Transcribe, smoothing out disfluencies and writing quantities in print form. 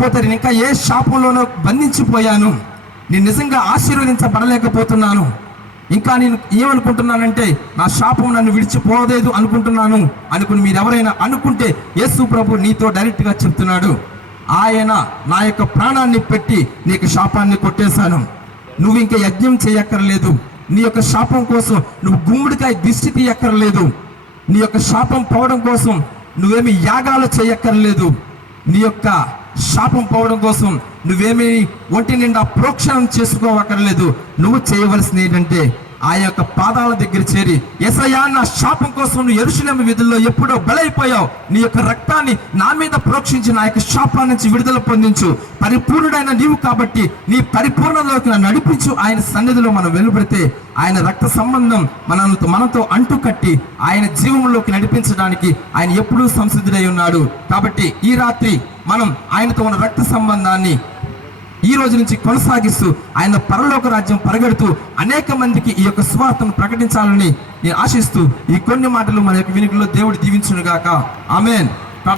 లేకపోతే నేను ఇంకా ఏ శాపంలోనో బంధించిపోయాను, నేను నిజంగా ఆశీర్వదించబడలేకపోతున్నాను, ఇంకా నేను ఏమనుకుంటున్నానంటే నా శాపం నన్ను విడిచిపోలేదు అనుకుంటున్నాను అనుకుని మీరు ఎవరైనా అనుకుంటే యేసు ప్రభు నీతో డైరెక్ట్గా చెప్తున్నాడు, ఆయన నా యొక్క ప్రాణాన్ని పెట్టి నీకు శాపాన్ని కొట్టేశాను, నువ్వు ఇంకా యజ్ఞం చేయక్కర్లేదు, నీ యొక్క శాపం కోసం నువ్వు గుమ్మడికాయ దిష్టి తీయక్కర్లేదు, నీ యొక్క శాపం పోవడం కోసం నువ్వేమి యాగాలు చేయక్కర్లేదు, నీ యొక్క శాపం పోవడం కోసం నువ్వేమీ ఒంటి నిండా ప్రోక్షణం చేసుకోవక్కర్లేదు. నువ్వు చేయవలసింది ఏంటంటే ఆ యొక్క పాదాల దగ్గర చేరి, యేసయ్యా నా శాపం కోసం నువ్వు యెరూషలేము వీధుల్లో ఎప్పుడో బలైపోయావు, నీ యొక్క రక్తాన్ని నా మీద ప్రోక్షించి నా యొక్క శాపం నుంచి విడుదల పొందించు, పరిపూర్ణుడైన నీవు కాబట్టి నీ పరిపూర్ణలోకి నడిపించు. ఆయన సన్నిధిలో మనం వెలువడితే ఆయన రక్త సంబంధం మనతో అంటు కట్టి ఆయన జీవంలోకి నడిపించడానికి ఆయన ఎప్పుడూ సంసిద్ధుడై ఉన్నాడు. కాబట్టి ఈ రాత్రి మనం ఆయనతో ఉన్న రక్త సంబంధాన్ని ఈ రోజు నుంచి కొనసాగిస్తూ ఆయన పరలోక రాజ్యం పరిగెడుతూ అనేక మందికి ఈ యొక్క సువార్తను ప్రకటించాలని నేను ఆశిస్తూ ఈ కొన్ని మాటలు మన యొక్క వినికిడిలో దేవుడు దీవించును గాక. ఆమేన్.